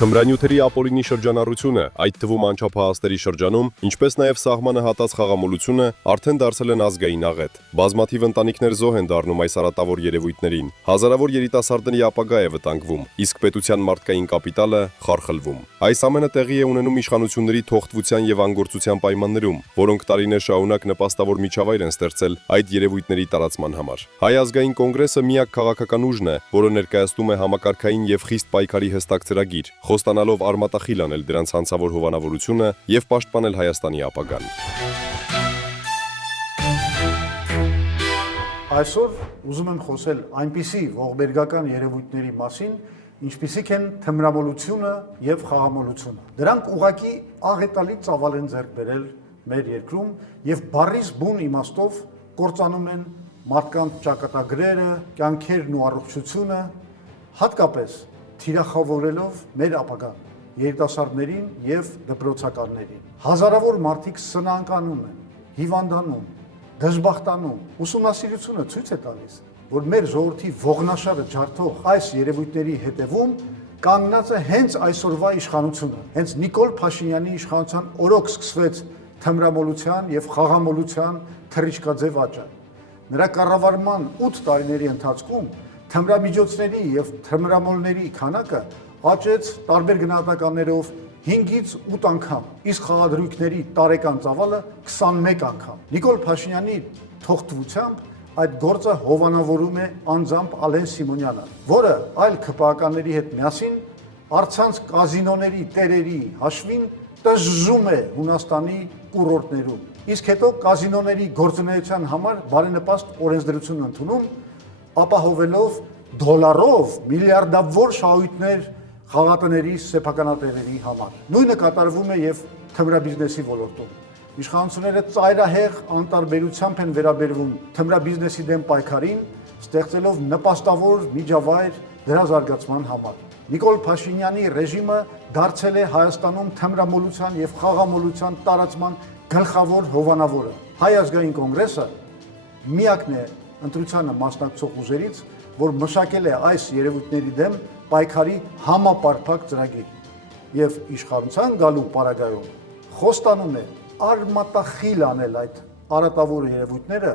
Թմրանյութերի ապօրինի շրջանառությունը, այդ թվում անչափահասների շրջանում, ինչպես նաև սահմանը հատած խաղամոլությունը արդեն դարձել են ազգային աղետ։ Բազմաթիվ ընտանիքներ զոհ են դառնում այս արատավոր երևույթներին։ Հազարավոր երիտասարդների ապագա է վտանգվում, իսկ պետության մարդկային կապիտալը խարխլվում։ Այս ամենը տեղի է ունենում իշխանությունների թողտվության եւ անգործության պայմաններում, որոնք տարիներ շարունակ նպաստավոր միջավայր են ստեղծել այդ երևույթների տարածման համար։ Հայ ազգային կոնգրեսը միակ քաղաքական ուժն է, որը ներկայացնում է համակարգային եւ խիստ պայքարի հստակ ծրագիր, խոստանալով արմատախիլ անել դրանց հանցավոր հովանավորությունը եւ պաշտպանել Հայաստանի ապագան։ Այսօր ուզում եմ խոսել այնպիսի ողբերգական երևույթների մասին, ինչպիսիք են թմրամոլությունը եւ խաղամոլությունը։ Դրանք ուղղակի աղետալի ծավալ են ձեռք բերել մեր երկրում եւ բառից բուն իմաստով կործանում են մարդկանց ճակատագրերը, կյանքերն ու առողջությունը, հատկապես թիրախավորելով մեր ապագան, երիտասարդներին եւ դպրոցականներին։ Հազարավոր մարդիկ սնանկանում են, հիվանդանում, դժբախտանում։ Ուսումնասիրությունը ցույց է տալիս, որ մեր ժողովրդի ողնաշարը ջարդող այս երևույթների հետևում կանգնած է հենց այսօրվա իշխանությունը։ Հենց Նիկոլ Փաշինյանի իշխանության օրոք սկսվեց թմրամոլության եւ խաղամոլության թռիչքաձև աճը։ Նրա կառավարման 8 տարիների ընթացքում թմրամիջոցների եւ թմրամոլների քանակը աճեց տարբեր գնահատականներով 5-ից 8 անգամ, իսկ խաղադրույքների տարեկան ծավալը 21 անգամ։ Նիկոլ Փաշինյանի թողտվությամբ այդ գործը հովանավորում է անձամբ Ալեն Սիմոնյանը, որը այլ ՔՊԱ-ականների հետ միասին առցանց կազինոների տերերի հաշվին տժժում է Հունաստանի կուրորտներում։ Իսկ հետո կազինոների գործունեության համար բարենպաստ օրենսդրություն ընդունում, ապահովելով դոլարով միլիարդավոր շահույթներ խաղատների սեփականատերերի համար։ Նույնը կատարվում է եւ թմրաբիզնեսի ոլորտում։ Իշխանությունները ծայրահեղ անտարբերությամբ են վերաբերվում թմրաբիզնեսի դեմ պայքարին, ստեղծելով նպաստավոր միջավայր դրա զարգացման համար։ Նիկոլ Փաշինյանի ռեժիմը դարձել է Հայաստանում թմրամոլության եւ խաղամոլության տարածման գլխավոր հովանավորը։ Հայ ազգային կոնգրեսը միակն է ընտրությանը մասնակցող ուժերից, որ մշակել է այս երևույթների դեմ պայքարի համապարփակ ծրագիր եւ իշխանության գալու պարագայում խոստանում է արմատախիլ անել այդ արատավոր երևույթները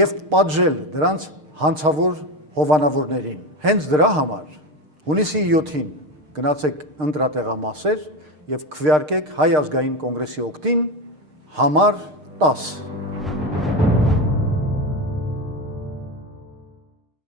եւ պատժել դրանց հանցավոր հովանավորներին։ Հենց դրա համար հունիսի 7-ին գնացեք ընտրատեղամասեր եւ քվեարկեք Հայ ազգային կոնգրեսի օգտին համար 10։